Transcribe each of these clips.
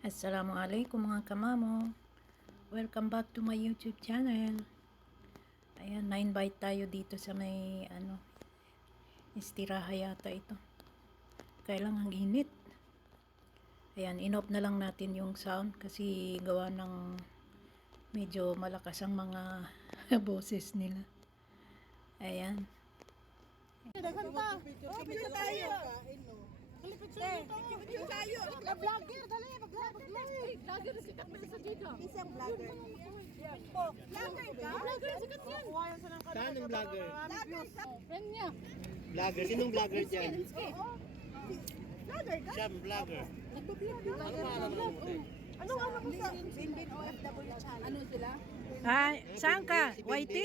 Assalamualaikum mga kamamo. Welcome back to my YouTube channel. Ayan, na-invite tayo dito sa may istiraha yata ito. Kailang ang init. Ayan, in-off na lang natin yung sound kasi gawa ng medyo malakas ang mga boses nila. Ayan. Dagan pa. Oh, picture tayo. Picture tayo. Vlogger, dali. Vlogger, sikat na sa dito. Isang vlogger. Oh, vlogger ka? Vlogger, sikat yan. Saan ang vlogger? Friend niya. Vlogger? Sinong vlogger dyan? Vlogger ka? Siya, vlogger. Nagbablog ka? Ano pa alam mo? Ano nga mo sa Binbin OFW channel? Ano sila? Hi, saan ka? YT?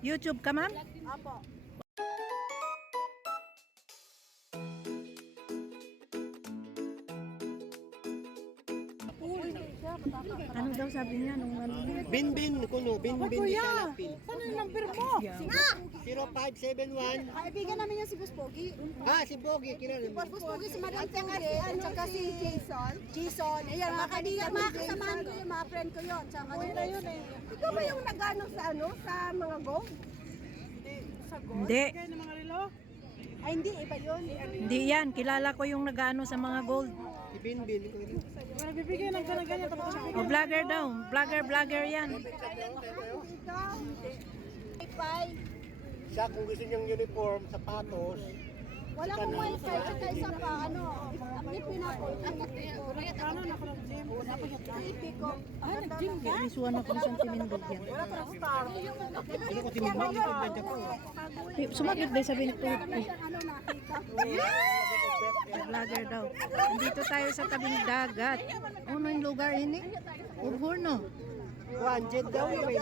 YouTube ka, ma'am? Apo. Ano daw sabi niya nung Binbin, kuno. Binbin di kalapin. Ano yung number mo? 0571. Kaibigan namin yung si Boss Pogi. Si Pogi, kilala mo. Boss Pogi, si Madam Tangari, at saka si Jason. Ayan, mga kaibigan, mga kasamahan ko yung mga friend ko yun. Tsaka na yun eh. Ikaw ba yung nag-ano sa mga gold? Sa gold? Hindi. Ay, hindi. Iba yun. Hindi yan. Kilala ko yung nag-ano sa mga gold. Si Binbin. Nagbibigay ng ganyan. O, vlogger daw. Vlogger yan. Ikaw? Wi-Fi. Siya, kung gusto niyang uniform, sapatos. Wala kong wifi at isa pa, amnipin ako. Ano na ko ng gym? Ipi ko. Ah, nag-gym ka? Isuwan ako ng santimindog yan. Wala ko ng star. Sino ko tinumang yung pagbanda ko? Sumagit ba sabihin ko? Ano nakita? Vlogger daw. Nandito tayo sa tabing dagat. Ano yung lugar ini? Ugurno. 100 daw yung may.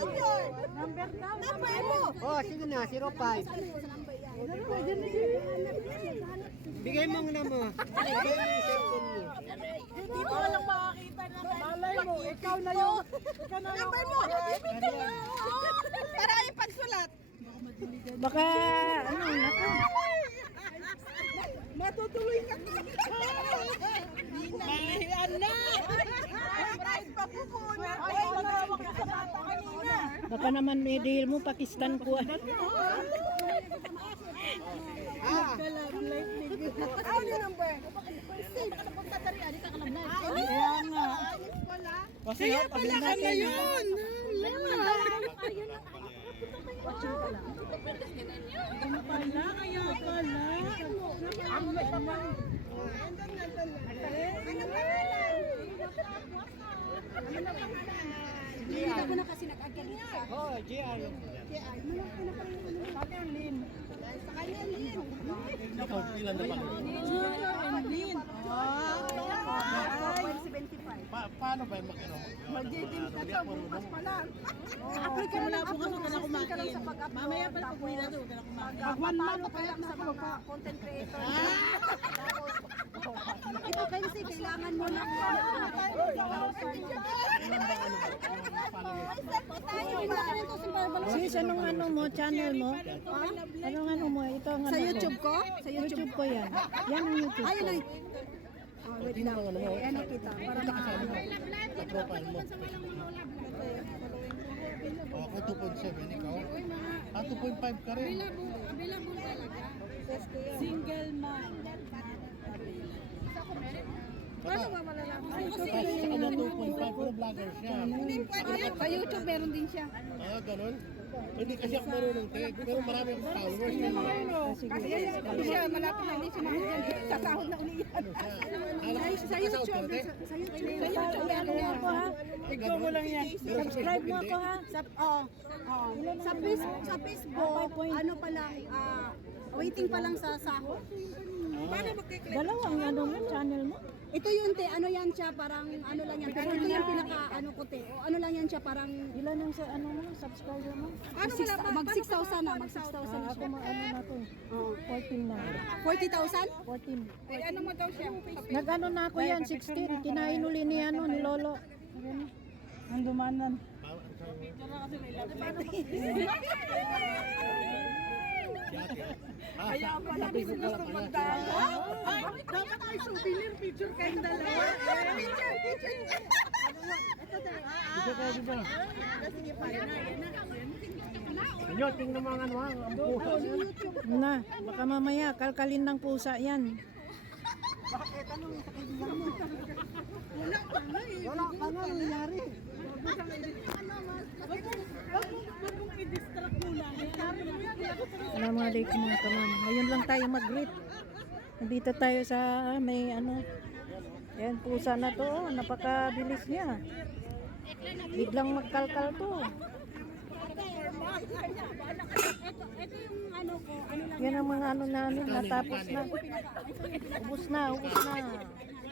Number daw. Number mo. Sige na, 05. Bigay mo na mo. Bigay mo yung cellphone mo. Hindi mo walang makakita na. Malay mo, ikaw na yun. Number mo. Para ay pagsulat. Baka, naku. Matutuloy ka na. Malihan na. Prize pa po muna. Ay, wala mo ka sa bata kanina. Baka naman may deal mo, Pakistan ko. Ano number? Save. Punta tari, adi ka kalam na. Kaya nga. Kaya pala ka na yun. Hindi ako na kasi nag-agalit sa GR. Sa kanya Lin. Sa kanya Lin. Ikaw, ilan na pala? Lin. 75. Paano ba yung makino? Mag-gym ka to, bukas pa lang. Apply ka na bukas ka na kumain. Mamaya pa pag uwi na to, ka na kumain. Pag-1 pa lang sa mga content creator. Ito kasi kailangan mo lang. Sis, anong ano mo, channel mo? Anong ano mo? Ito ang Sa ano YouTube ko? Sa YouTube ko yan. Yan ang YouTube Ayun ko. ay. Wait lang. Ano kita? Para Profile mo. Ako 2.7, ikaw? 2.5 ka rin. single mom. Paano ba malalaman? Kasi sa kanya 2.5, pero vlogger siya. Sa YouTube meron din siya. Ganun? Hindi kasi ako marunong tech, pero marami akong followers. Kasi siya malapit na hindi siya makikita. Sasahod na uli yan. Sa YouTube. Sa YouTube meron din ako ha. Ikaw mo lang yan. Subscribe mo ako ha. Sa Facebook, ano pa lang, waiting pa lang sa sahod. Paano magkiklik? Dalawang ano mo, channel mo. Ito yung ano yan siya, parang ano lang yan. Pero ito yung pinaka ano ko te. O ano lang yan siya, parang Ilan ang sa ano mo, subscriber mo? mag 6,000 na, mag 6,000 na Ako siya. ano na to. 14 na. 40,000? 14. Ano mo daw siya? Nag-ano na ako yan, 16. Kinain uli ni ano, ni Lolo. Ang dumanan. Kaya pala gusto gusto magdagat. Ay, dapat ay souvenir picture kayong dalawa. Picture, dito. Inyo, tingnan mo ang ano ha, ang pusa. Na, baka mamaya kalkalin ng pusa yan. Wala ka na nangyari. Assalamualaikum mga kamam. Ngayon lang tayo mag-greet. Nandito tayo sa may ano. Yan, pusa na to. Oh, napakabilis niya. Biglang magkalkal to. Yan ang mga ano na ano, natapos na. Ubus na, ubus na.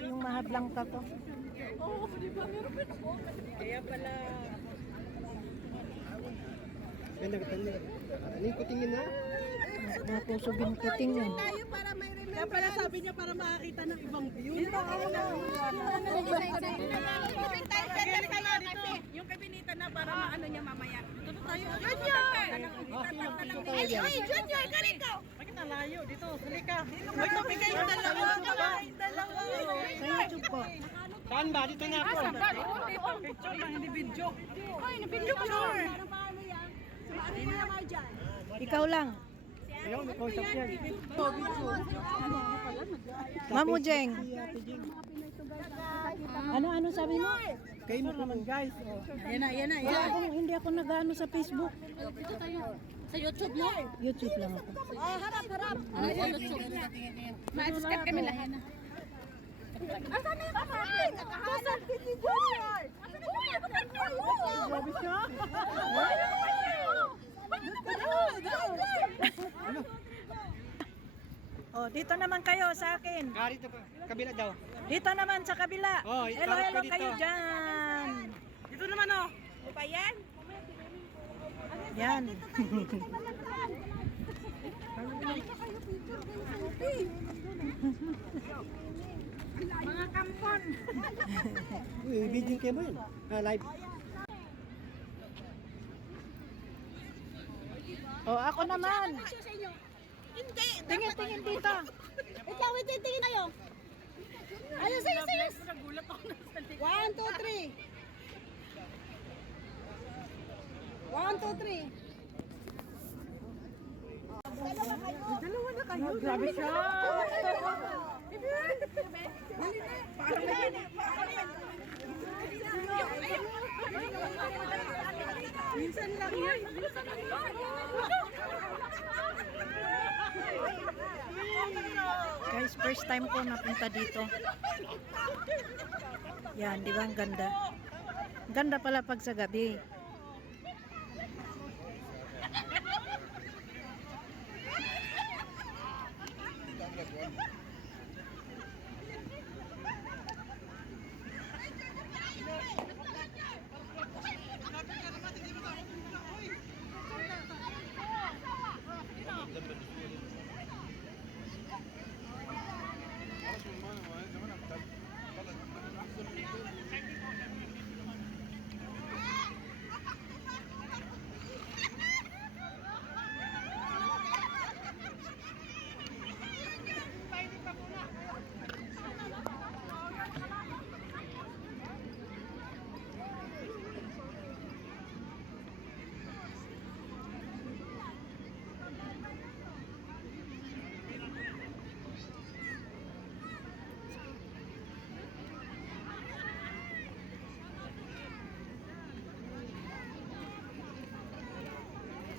Yung mahadlang ka ko. May nagtanya. Ano yung kutingin na? Natusugin kuting yun. Tayo para may remembrance. Kaya pala sabi niya para makakita ng ibang view. Dito ako yung kabinita na para maano niya mamaya. Dito tayo. Ay, Junior, galing ka! Bakit layo dito? Halika. May tumigay yung dalawa. Yung dalawa. Sa YouTube po. Saan ba? Dito na ako. Picture na, hindi video. Ay, nabidyo ko na. Paano yan? Ano na naman dyan? Ikaw lang. Ayaw, may kausap yan. Mamu Jeng. Ano sabi mo? Kayo mo naman guys. Yan na. Wala akong, hindi ako nag-ano sa Facebook. Sa YouTube mo? YouTube lang ako. Oh, harap. Ano sa YouTube? Ma-subscribe kami lahat. Asan na yung kakain? Asan si Junior? Sabi siya? Oh, dito naman kayo sa akin. Dito pa. Kabila daw. Dito naman sa kabila. Oh, Hello, harap hello ka dito. kayo dyan. Dito naman oh. Ba yan? Yan. Mga kampon. Uy, video kayo mo yun. Live. Oh, ako naman. Hindi. Tingin dito. Ikaw, tingin kayo. Ayos. Nagulat ako na sa 1, 2, 3. 1, 2, 3. Dalawa na kayo. Grabe siya. Minsan lang yan. Guys, first time ko napunta dito. Yan, di ba ang ganda? Ganda pala pag sa gabi.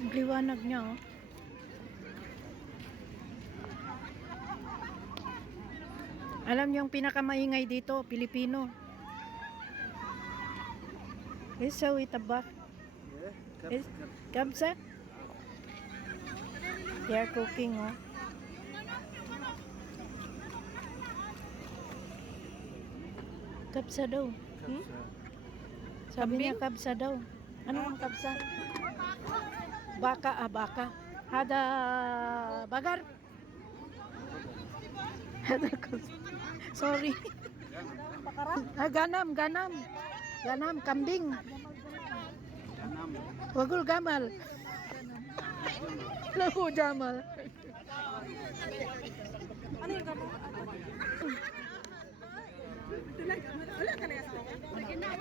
Ang liwanag niya, oh. Alam niyo yung pinakamaingay dito, Pilipino. Isa itabak. Is kabsa? They are cooking, oh. Kabsa daw. Sabi niya kabsa daw. Ano ang kabsa? Baka. Hada bagar. Hada kabsa. Sorry. Ganam. Ganam, kambing. Wagul gamal. Lagu jamal.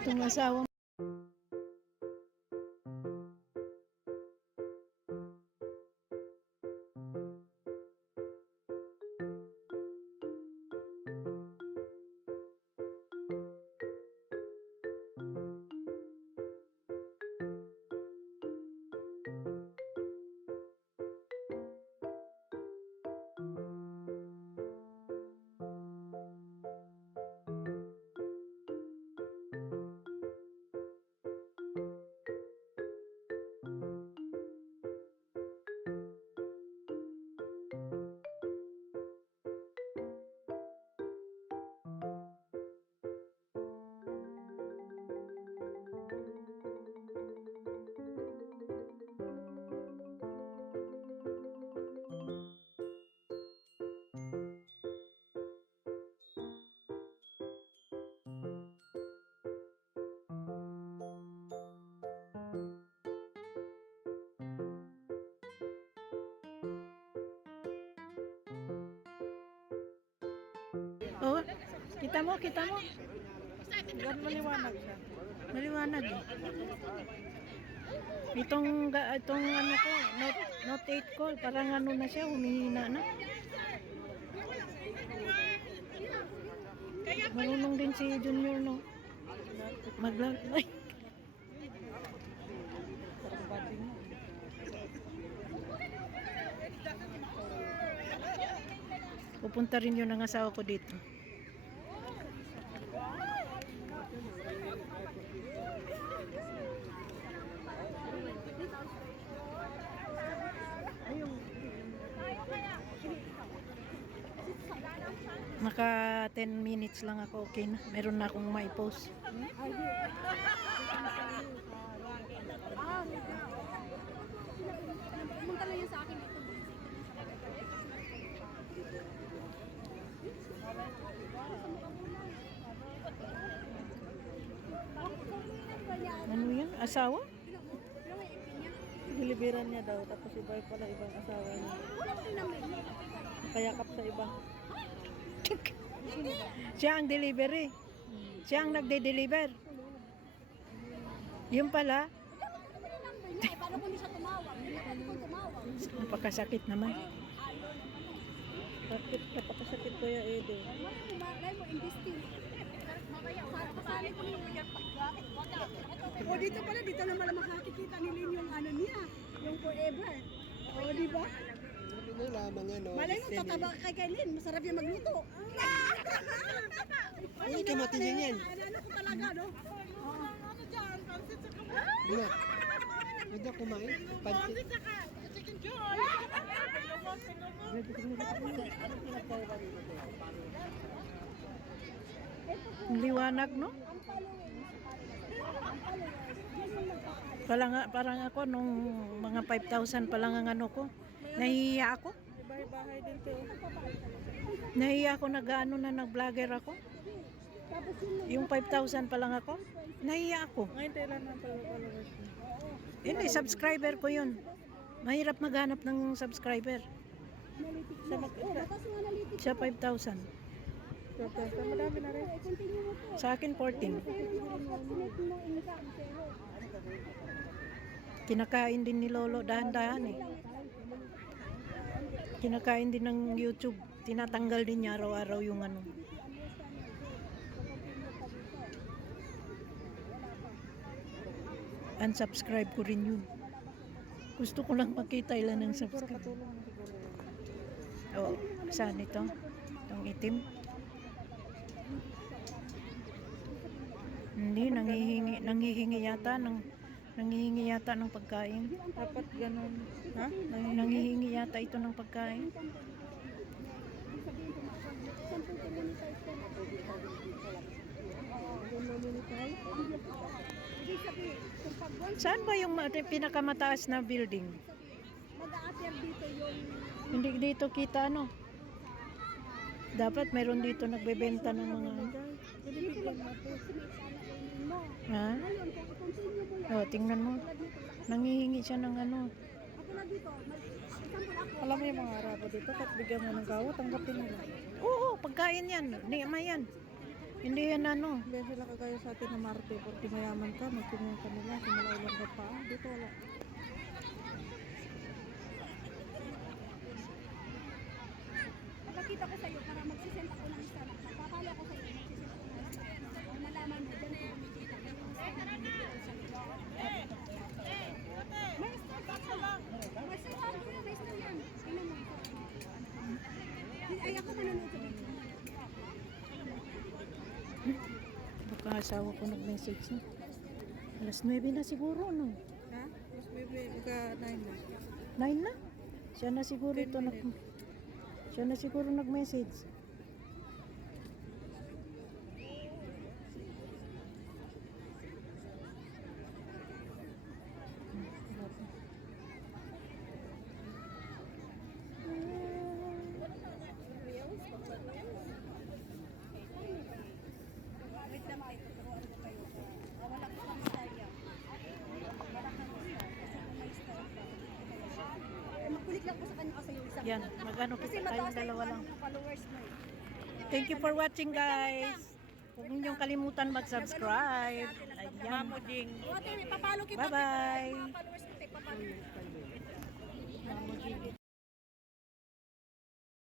Itong asawa Oh, kita mo, kita mo. Yan maliwanag siya. Maliwanag eh. Itong ano ko, Note 8 ko, parang ano na siya, humihina na. Marunong din si Junior, no? Ay, Parang bating mo. pupunta rin yun ang asawa ko dito. Naka 10 minutes lang ako, okay na. Meron na akong may post. Pumunta lang yan sa akin dito. Ano yan? Asawa? Diliberan niya daw, tapos iba pala ibang asawa niya. Kayakap sa iba. Siya ang delivery. Siya ang nagde-deliver. Yung pala, Paano kung hindi siya tumawag? Hindi ko tumawag. napakasakit naman. Bakit napakasakit ko ya Ede? Malay mo, investing. Kasali ko yung O dito pala, dito na pala makakikita ni Lynn yung ano niya, yung forever. O, di ba? Ano lamang ano. Malay mo, tataba ka kay Lynn, masarap yung magluto. Ay, kamatin niya yan. Ano ko talaga, no? Dina. Huwag na kumain. Pansit. Ang liwanag, no? Parang ako nung mga 5,000 pa lang ang ano ko. Nahihiya ako. Bahay-bahay din to. Nahihiya ako nag-ano na nag-vlogger ako. Yung 5,000 pa lang ako. Nahihiya ako. Ngayon tayo lang ng followers niya. Hindi, subscriber ko yun. Mahirap maghanap ng subscriber. Sa mag-isa. Siya 5,000. Madami na rin. Sa akin 14. Kinakain din ni Lolo dahan-dahan eh. Kinakain din ng YouTube. Tinatanggal din niya araw-araw yung ano. Unsubscribe ko rin yun. Gusto ko lang makita ilan ng subscribe. Katulong mo siguro. Oo, saan ito? Itong itim? Hindi, nangihingi yata ng pagkain. Dapat ganun. Ha? Nangihingi yata ito ng pagkain. Saan ba yung pinakamataas na building? Mag-a-appear dito yung Hindi dito kita ano. Dapat meron dito nagbebenta ng mga ha? ngayon, kung i-continue mo yan, Oh, tingnan mo. Nangihingi siya ng ano. ako na dito, example ako, Alam mo yung mga Arabo dito, kahit bigyan mo ng gawa, tanggapin nila. Oo, pagkain yan. Nima yan. Hindi yan ano. Hindi sila kagaya sa atin na Marte, porque mayaman ka, magtingin ka nila, simula ulang ka pa. Dito wala. pagkakita ko sa'yo para magsisend ako ng isa, magpapalo ako sa'yo, magsisend ako ng isa. Kung malaman mo, dyan ko kumikita. May store ka lang. May store ko yan, may store yan. Tingnan mo ito. Ay, ako manonood sa video. Baka asawa ko nag-message na. Alas 9 na siguro, no? Ha? Mas bibig, magka-9 na. 9 na? Siya na siguro ito siya na siguro nag-message. Wait lang kayo, tuturuan ko kayo. Wala ko kang istorya. Wala kang istorya. Kasi kung may istorya ka. Magkulik lang po sa kanya kasi yung isang. Yan, magano Kasi kita tayong mataas na dalawa yung lang. ano, followers mo eh. Thank you for watching, guys. Huwag niyong kalimutan mag-subscribe. Ayan. O, ate, papalo kita. Bye-bye. Mga followers kita, papalo.